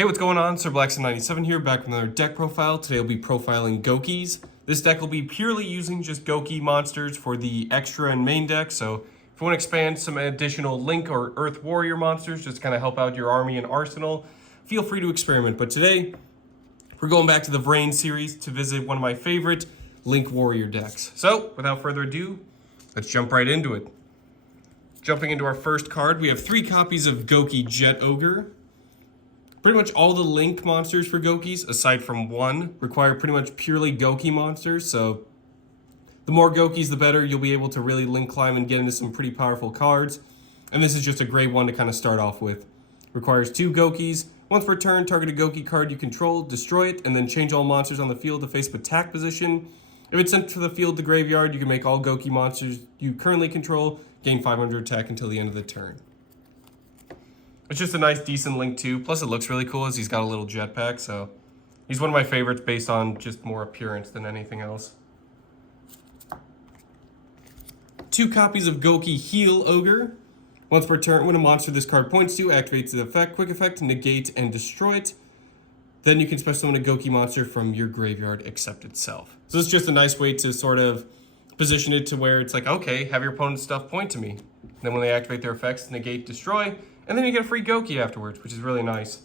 Hey, what's going on? Sir Blackson97 here, back with another deck profile. Today we'll be profiling Goukis. This deck will be purely using just Gouki monsters for the extra and main deck, so if you want to expand some additional Link or Earth Warrior monsters, just kind of help out your army and arsenal, feel free to experiment. But today, we're going back to the Vrain series to visit one of my favorite Link Warrior decks. So, without further ado, let's jump right into it. Jumping into our first card, we have 3 copies of Gouki Jet Ogre. Pretty much all the Link monsters for Goukis, aside from one, require pretty much purely Gouki monsters, so the more Goukis the better. You'll be able to really Link climb and get into some pretty powerful cards, and this is just a great one to kind of start off with. Requires 2 Goukis. Once per turn, target a Gouki card you control, destroy it, and then change all monsters on the field to face attack position. If it's sent to the field to graveyard, you can make all Gouki monsters you currently control gain 500 attack until the end of the turn. It's just a nice, decent Link too. Plus, it looks really cool as he's got a little jetpack, so he's one of my favorites based on just more appearance than anything else. 2 copies of Gouki Heal Ogre. Once per turn, when a monster this card points to activates the effect, quick effect, negate, and destroy it. Then you can special summon a Gouki monster from your graveyard except itself. So it's just a nice way to sort of position it to where it's like, okay, have your opponent's stuff point to me. Then when they activate their effects, negate, destroy, and then you get a free Gouki afterwards, which is really nice.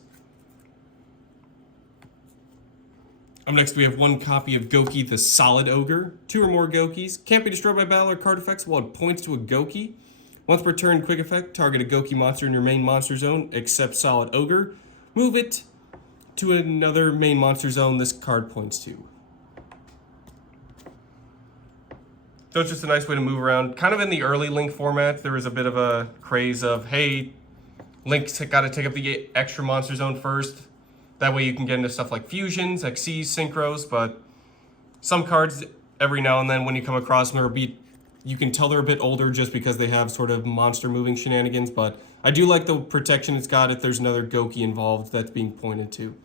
Up next, we have 1 copy of Gouki the Solid Ogre. 2 or more Goukis. Can't be destroyed by battle or card effects while it points to a Gouki. Once per turn, quick effect, target a Gouki monster in your main monster zone, except Solid Ogre. Move it to another main monster zone this card points to. So it's just a nice way to move around. Kind of in the early Link format, there was a bit of a craze of, hey, Link's got to take up the extra monster zone first. That way you can get into stuff like fusions, XCs, synchros, but some cards, every now and then when you come across them, you can tell they're a bit older just because they have sort of monster moving shenanigans, but I do like the protection it's got if there's another Gouki involved that's being pointed to.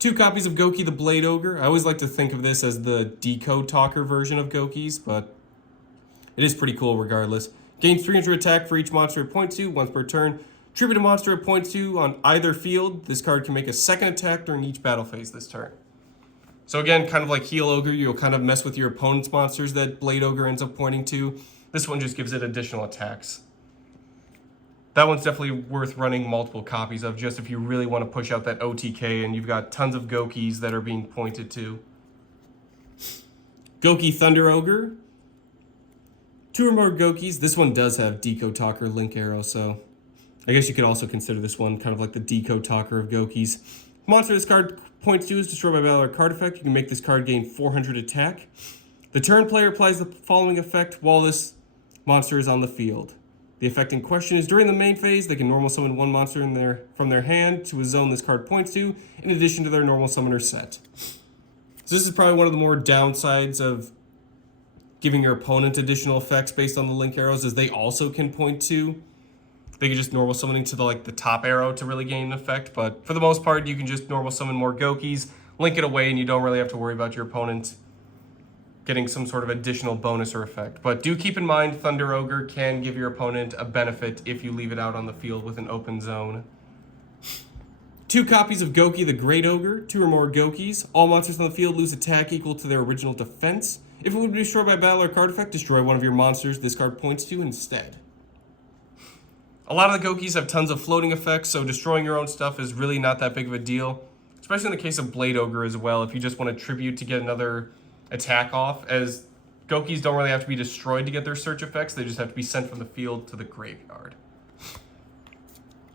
2 copies of Gouki the Blade Ogre. I always like to think of this as the Decode Talker version of Goukis, but it is pretty cool regardless. Gains 300 attack for each monster it points to once per turn. Tribute a monster it points to on either field. This card can make a second attack during each battle phase this turn. So again, kind of like Heal Ogre, you'll kind of mess with your opponent's monsters that Blade Ogre ends up pointing to. This one just gives it additional attacks. That one's definitely worth running multiple copies of, just if you really want to push out that OTK and you've got tons of Goukis that are being pointed to. Gouki Thunder Ogre. 2 or more Goukis. This one does have Decode Talker Link Arrow, so I guess you could also consider this one kind of like the Decode Talker of Goukis. Monster this card points to is destroyed by battle or card effect. You can make this card gain 400 attack. The turn player applies the following effect while this monster is on the field. The effect in question is during the main phase, they can normal summon 1 monster from their hand to a zone this card points to, in addition to their normal summoner set. So this is probably one of the more downsides of giving your opponent additional effects based on the Link arrows, is they also can point to. They can just normal summoning to the top arrow to really gain an effect, but for the most part, you can just normal summon more Goukis, link it away, and you don't really have to worry about your opponent getting some sort of additional bonus or effect. But do keep in mind, Thunder Ogre can give your opponent a benefit if you leave it out on the field with an open zone. 2 copies of Gouki the Great Ogre. 2 or more Goukis. All monsters on the field lose attack equal to their original defense. If it would be destroyed by battle or card effect, destroy one of your monsters this card points to instead. A lot of the Goukis have tons of floating effects, so destroying your own stuff is really not that big of a deal. Especially in the case of Blade Ogre as well, if you just want to tribute to get another attack off, as Goukis don't really have to be destroyed to get their search effects, they just have to be sent from the field to the graveyard.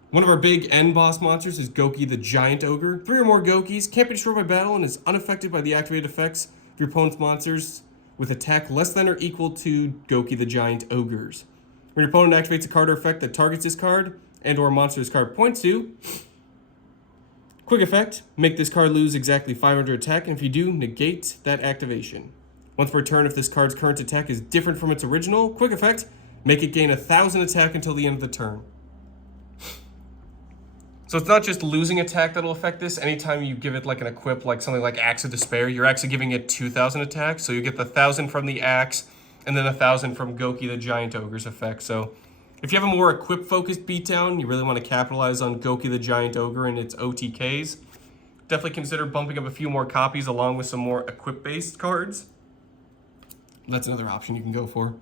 One of our big end boss monsters is Gouki the Giant Ogre. 3 or more Goukis, can't be destroyed by battle, and is unaffected by the activated effects of your opponent's monsters with attack less than or equal to Gouki the Giant Ogres. When your opponent activates a card or effect that targets this card and or monster this card points to, quick effect, make this card lose exactly 500 attack, and if you do, negate that activation. Once per turn, if this card's current attack is different from its original, quick effect, make it gain 1,000 attack until the end of the turn. So it's not just losing attack that'll affect this. Anytime you give it like an equip, like something like Axe of Despair, you're actually giving it 2,000 attack, so you get the 1,000 from the Axe, and then 1,000 from Gouki the Giant Ogre's effect. So If you have a more equip-focused beatdown, you really want to capitalize on Gouki the Giant Ogre and its OTKs, definitely consider bumping up a few more copies along with some more equip-based cards. That's another option you can go for.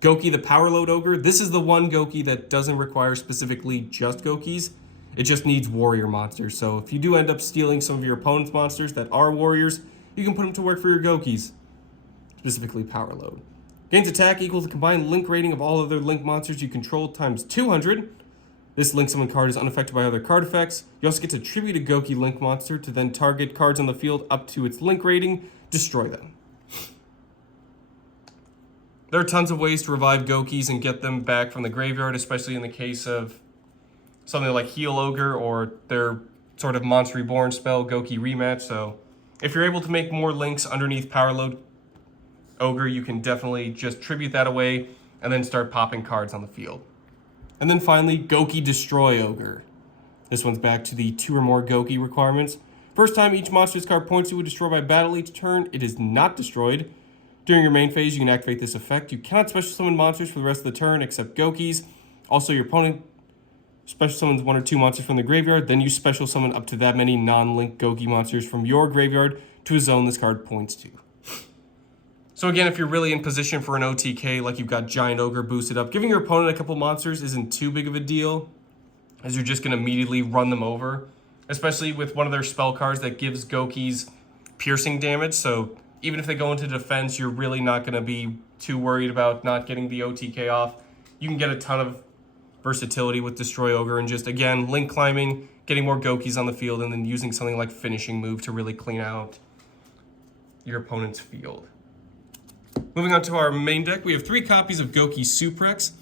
Gouki the Power Load Ogre. This is the one Gouki that doesn't require specifically just Goukis. It just needs warrior monsters. So if you do end up stealing some of your opponent's monsters that are warriors, you can put them to work for your Goukis. Specifically Power Load. Gains attack equals the combined link rating of all other link monsters you control times 200. This link summon card is unaffected by other card effects. You also get to tribute a Gouki link monster to then target cards on the field up to its link rating, destroy them. There are tons of ways to revive Goukis and get them back from the graveyard, especially in the case of something like Heal Ogre or their sort of Monster Reborn spell, Gouki Rematch. So if you're able to make more links underneath Power Load Ogre, you can definitely just tribute that away and then start popping cards on the field. And then finally, Gouki Destroy Ogre. This one's back to the 2 or more Gouki requirements. First time each monster's card points to a destroy by battle each turn, it is not destroyed. During your main phase, you can activate this effect. You cannot special summon monsters for the rest of the turn except Goukis. Also, your opponent special summons 1 or 2 monsters from the graveyard, then you special summon up to that many non-linked Gouki monsters from your graveyard to a zone this card points to. So again, if you're really in position for an OTK, like you've got Giant Ogre boosted up, giving your opponent a couple monsters isn't too big of a deal, as you're just going to immediately run them over, especially with one of their spell cards that gives Goukis piercing damage. So even if they go into defense, you're really not going to be too worried about not getting the OTK off. You can get a ton of versatility with Destroy Ogre and just, again, link climbing, getting more Goukis on the field, and then using something like Finishing Move to really clean out your opponent's field. Moving on to our main deck, we have 3 copies of Gouki Suprex.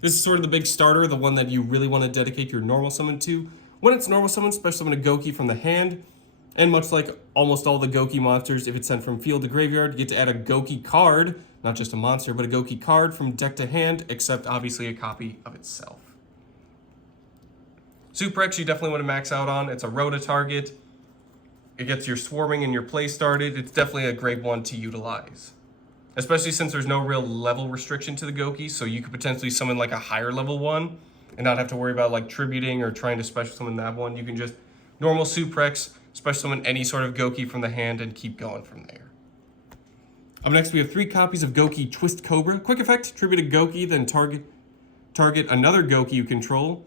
This is sort of the big starter, the one that you really want to dedicate your normal summon to. When it's normal summon, special summon a Gouki from the hand. And much like almost all the Gouki monsters, if it's sent from field to graveyard, you get to add a Gouki card, not just a monster, but a Gouki card from deck to hand, except obviously a copy of itself. Suprex you definitely want to max out on. It's a Rota target. It gets your swarming and your play started. It's definitely a great one to utilize. Especially since there's no real level restriction to the Gouki, so you could potentially summon like a higher level one and not have to worry about like tributing or trying to special summon that one. You can just normal Suprex, special summon any sort of Gouki from the hand and keep going from there. Up next, we have 3 copies of Gouki Twist Cobra. Quick effect, tribute a Gouki, then target another Gouki you control.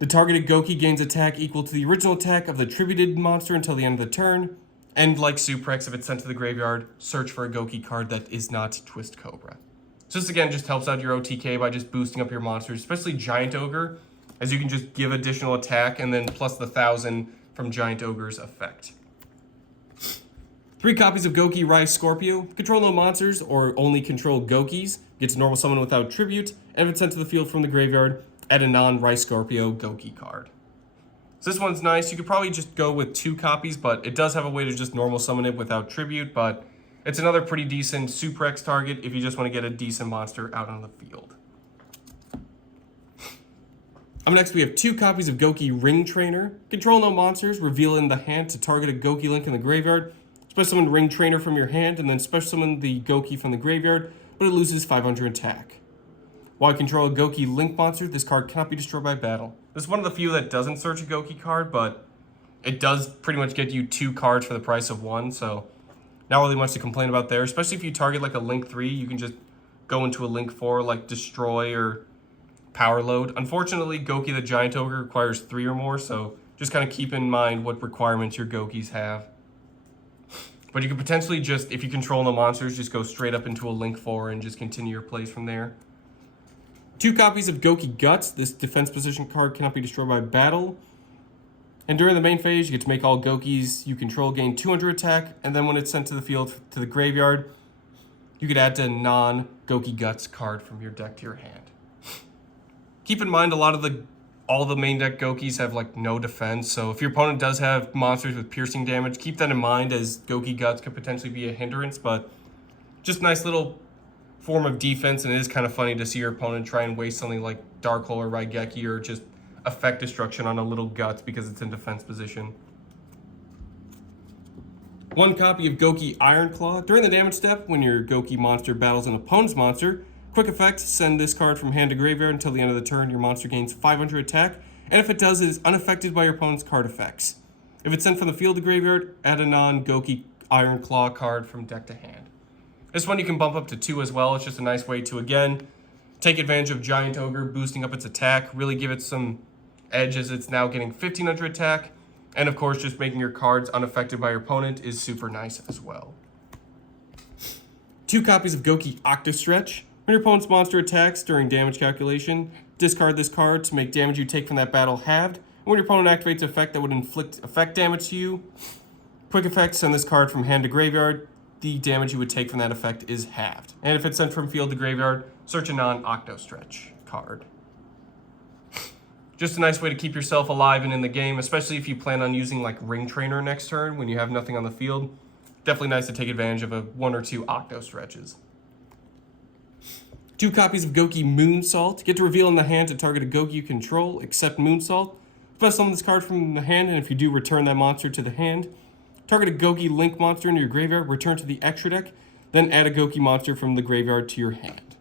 The targeted Gouki gains attack equal to the original attack of the tributed monster until the end of the turn. And like Suprex, if it's sent to the graveyard, search for a Gouki card that is not Twist Cobra. So this again just helps out your OTK by just boosting up your monsters, especially Giant Ogre, as you can just give additional attack and then plus the 1,000 from Giant Ogre's effect. 3 copies of Gouki Rise Scorpio. Control no monsters or only control Goukis. Gets normal summon without tribute. And if it's sent to the field from the graveyard, add a non-Rise Scorpio Gouki card. So this one's nice. You could probably just go with 2 copies, but it does have a way to just normal summon it without tribute, but it's another pretty decent Suprex target if you just want to get a decent monster out on the field. Up next, we have 2 copies of Gouki Ring Trainer. Control no monsters, reveal in the hand to target a Gouki link in the graveyard. Special summon Ring Trainer from your hand, and then special summon the Gouki from the graveyard, but it loses 500 attack. While you control a Gouki Link monster, this card cannot be destroyed by battle. This is one of the few that doesn't search a Gouki card, but it does pretty much get you 2 cards for the price of 1, so not really much to complain about there. Especially if you target like a Link 3, you can just go into a Link 4 like Destroy or Power Load. Unfortunately, Gouki the Giant Ogre requires 3 or more, so just kind of keep in mind what requirements your Goukis have. But you could potentially just, if you control no monsters, just go straight up into a Link 4 and just continue your plays from there. 2 copies of Gouki Guts. This defense position card cannot be destroyed by battle. And during the main phase, you get to make all Goukis you control gain 200 attack, and then when it's sent to the field to the graveyard, you could add a non-Gouki Guts card from your deck to your hand. Keep in mind, all the main deck Goukis have like no defense, so if your opponent does have monsters with piercing damage, keep that in mind, as Gouki Guts could potentially be a hindrance, but just nice little form of defense, and it is kind of funny to see your opponent try and waste something like Dark Hole or Raigeki or just effect destruction on a little Guts because it's in defense position. 1 copy of Gouki Iron Claw. During the damage step, when your Gouki monster battles an opponent's monster, Quick effect, send this card from hand to graveyard until the end of the turn. Your monster gains 500 attack, and if it does, it is unaffected by your opponent's card effects. If it's sent from the field to graveyard, add a non-Gouki Iron Claw card from deck to hand. This one you can bump up to 2 as well. It's just a nice way to, again, take advantage of Giant Ogre, boosting up its attack, really give it some edge as it's now getting 1500 attack, and of course just making your cards unaffected by your opponent is super nice as well. 2 copies of Gouki Octostretch. When your opponent's monster attacks during damage calculation, discard this card to make damage you take from that battle halved. And when your opponent activates an effect that would inflict effect damage to you, quick effect, send this card from hand to graveyard. The damage you would take from that effect is halved. And if it's sent from field to graveyard, search a non-Octostretch card. Just a nice way to keep yourself alive and in the game, especially if you plan on using like Ring Trainer next turn when you have nothing on the field. Definitely nice to take advantage of 1 or 2 Octostretches. 2 copies of Gouki Moonsault. Get to reveal in the hand to target a Gouki you control, except Moonsault. Special summon this card from the hand, and if you do, return that monster to the hand. Target a Gouki Link monster into your graveyard, return to the extra deck, then add a Gouki monster from the graveyard to your hand.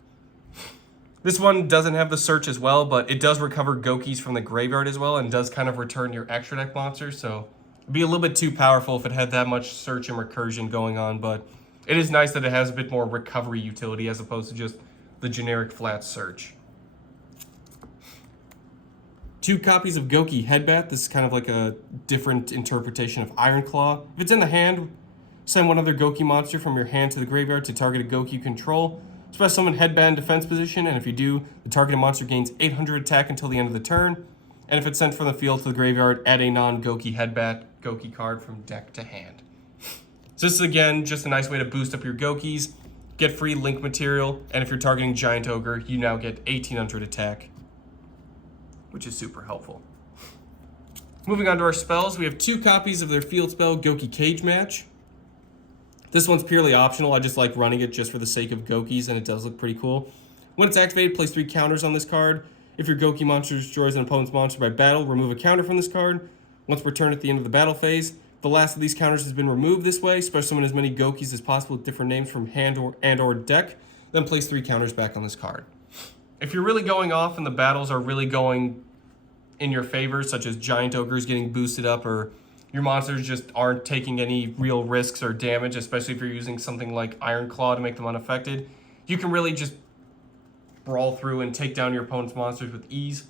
This one doesn't have the search as well, but it does recover Goukis from the graveyard as well, and does kind of return your extra deck monsters, so it'd be a little bit too powerful if it had that much search and recursion going on, but it is nice that it has a bit more recovery utility as opposed to just the generic flat search. 2 copies of Gouki Headbat. This is kind of like a different interpretation of Iron Claw. If it's in the hand, send one other Gouki monster from your hand to the graveyard to target a Gouki you control. Special summon Headbat in defense position, and if you do, the targeted monster gains 800 attack until the end of the turn. And if it's sent from the field to the graveyard, add a non-Gouki Headbat Gouki card from deck to hand. So this is, again, just a nice way to boost up your Goukis, get free link material, and if you're targeting Giant Ogre, you now get 1800 attack, which is super helpful. Moving on to our spells, we have 2 copies of their field spell, Gouki Cage Match. This one's purely optional. I just like running it just for the sake of Goukis, and it does look pretty cool. When it's activated, place 3 counters on this card. If your Gouki monster destroys an opponent's monster by battle, remove a counter from this card. Once returned at the end of the battle phase, the last of these counters has been removed this way. Special summon as many Goukis as possible with different names from hand or deck. Then place 3 counters back on this card. If you're really going off and the battles are really going in your favor, such as Giant Ogres getting boosted up, or your monsters just aren't taking any real risks or damage, especially if you're using something like Iron Claw to make them unaffected, you can really just brawl through and take down your opponent's monsters with ease.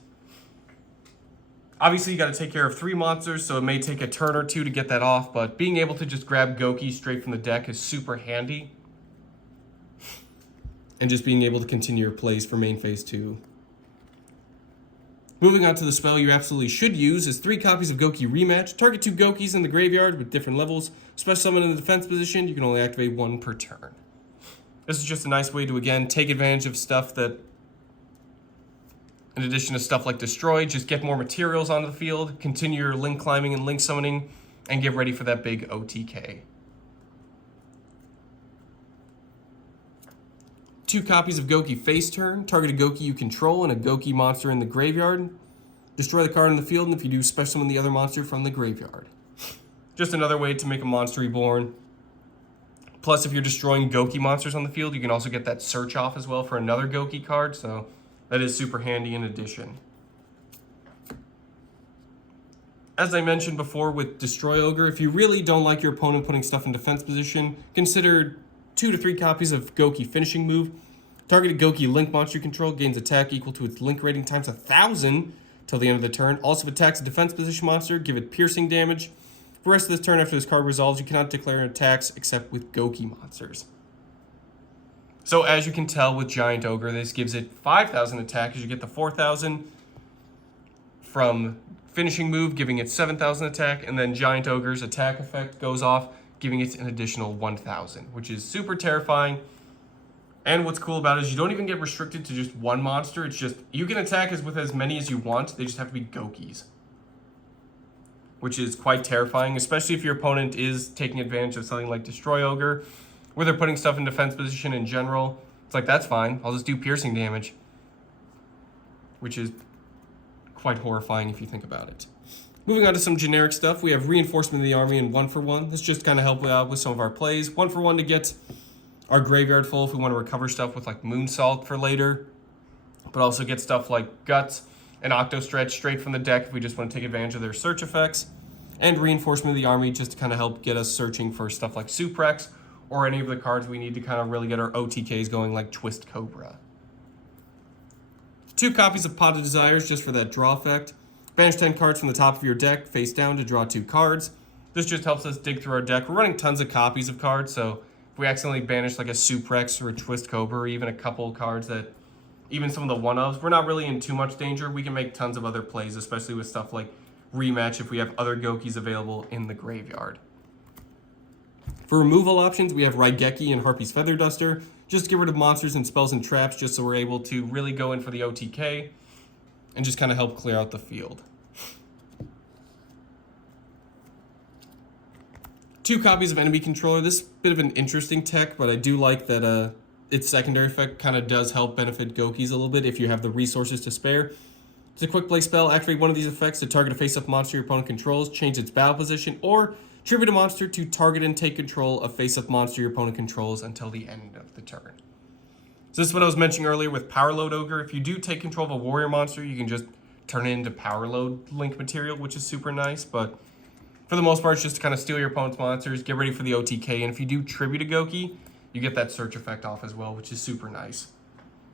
Obviously, you got to take care of 3 monsters, so it may take a turn or 2 to get that off, but being able to just grab Gouki straight from the deck is super handy. And just being able to continue your plays for main phase 2. Moving on to the spell you absolutely should use is 3 copies of Gouki Rematch. Target 2 Goukis in the graveyard with different levels. Special summon in the defense position. You can only activate 1 per turn. This is just a nice way to, again, take advantage of stuff that, in addition to stuff like Destroy, just get more materials onto the field, continue your link climbing and link summoning, and get ready for that big OTK. 2 copies of Gouki Face Turn. Target a Gouki you control and a Gouki monster in the graveyard. Destroy the card in the field, and if you do, special summon the other monster from the graveyard. Just another way to make a monster reborn. Plus, if you're destroying Gouki monsters on the field, you can also get that search off as well for another Gouki card, so that is super handy in addition. As I mentioned before with Destroy Ogre, if you really don't like your opponent putting stuff in defense position, consider 2 to 3 copies of Gouki Finishing Move. Target a Gouki Link monster you control, gains attack equal to its Link rating times 1000 till the end of the turn. Also, if it attacks a defense position monster, give it piercing damage. For the rest of this turn, after this card resolves, you cannot declare attacks except with Gouki monsters. So as you can tell with Giant Ogre, this gives it 5,000 attack as you get the 4,000 from Finishing Move, giving it 7,000 attack, and then Giant Ogre's attack effect goes off, giving it an additional 1,000, which is super terrifying. And what's cool about it is you don't even get restricted to just 1 monster. It's just, you can attack with as many as you want. They just have to be Goukis, which is quite terrifying, especially if your opponent is taking advantage of something like Destroy Ogre, where they're putting stuff in defense position in general. It's like, that's fine. I'll just do piercing damage, which is quite horrifying if you think about it. Moving on to some generic stuff, we have Reinforcement of the Army and 1-for-1. This just kind of help out with some of our plays. 1-for-1 to get our graveyard full if we want to recover stuff with like Moonsault for later, but also get stuff like Guts and Octo Stretch straight from the deck if we just want to take advantage of their search effects, and Reinforcement of the Army just to kind of help get us searching for stuff like Suprex or any of the cards we need to kind of really get our OTKs going like Twist Cobra. 2 copies of Pot of Desires just for that draw effect. Banish 10 cards from the top of your deck face down to draw 2 cards. This just helps us dig through our deck. We're running tons of copies of cards, so if we accidentally banish like a Suprex or a Twist Cobra or even a couple of cards that, even some of the one-ofs, we're not really in too much danger. We can make tons of other plays, especially with stuff like Rematch if we have other Gokis available in the graveyard. For removal options, we have Raigeki and Harpy's Feather Duster, just to get rid of monsters and spells and traps, just so we're able to really go in for the OTK and just kind of help clear out the field. 2 copies of Enemy Controller. This is a bit of an interesting tech, but I do like that its secondary effect kind of does help benefit Gokis a little bit if you have the resources to spare. It's a quick play spell. Activate one of these effects to target a face-up monster your opponent controls, change its battle position, or tribute a monster to target and take control of face-up monster your opponent controls until the end of the turn. So this is what I was mentioning earlier with Power Load Ogre. If you do take control of a warrior monster, you can just turn it into Power Load Link material, which is super nice. But for the most part, it's just to kind of steal your opponent's monsters, get ready for the OTK, and if you do tribute a Gouki, you get that search effect off as well, which is super nice.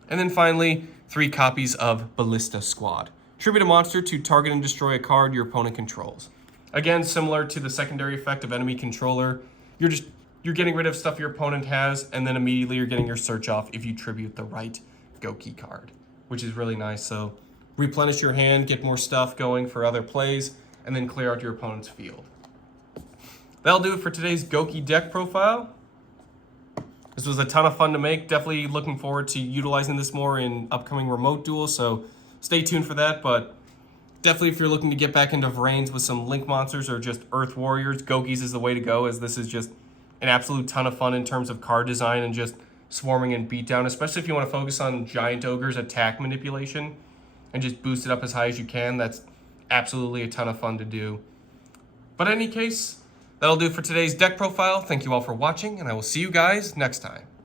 And then finally, 3 copies of Ballista Squad. Tribute a monster to target and destroy a card your opponent controls. Again, similar to the secondary effect of Enemy Controller, you're getting rid of stuff your opponent has, and then immediately you're getting your search off if you tribute the right Gouki card, which is really nice. So replenish your hand, get more stuff going for other plays, and then clear out your opponent's field. That'll do it for today's Gouki deck profile. This was a ton of fun to make. Definitely looking forward to utilizing this more in upcoming remote duels, so stay tuned for that. But definitely if you're looking to get back into Vrains with some Link monsters or just Earth Warriors, Gokis is the way to go, as this is just an absolute ton of fun in terms of card design and just swarming and beatdown, especially if you want to focus on Giant Ogre's attack manipulation and just boost it up as high as you can. That's absolutely a ton of fun to do. But in any case, that'll do it for today's deck profile. Thank you all for watching, and I will see you guys next time.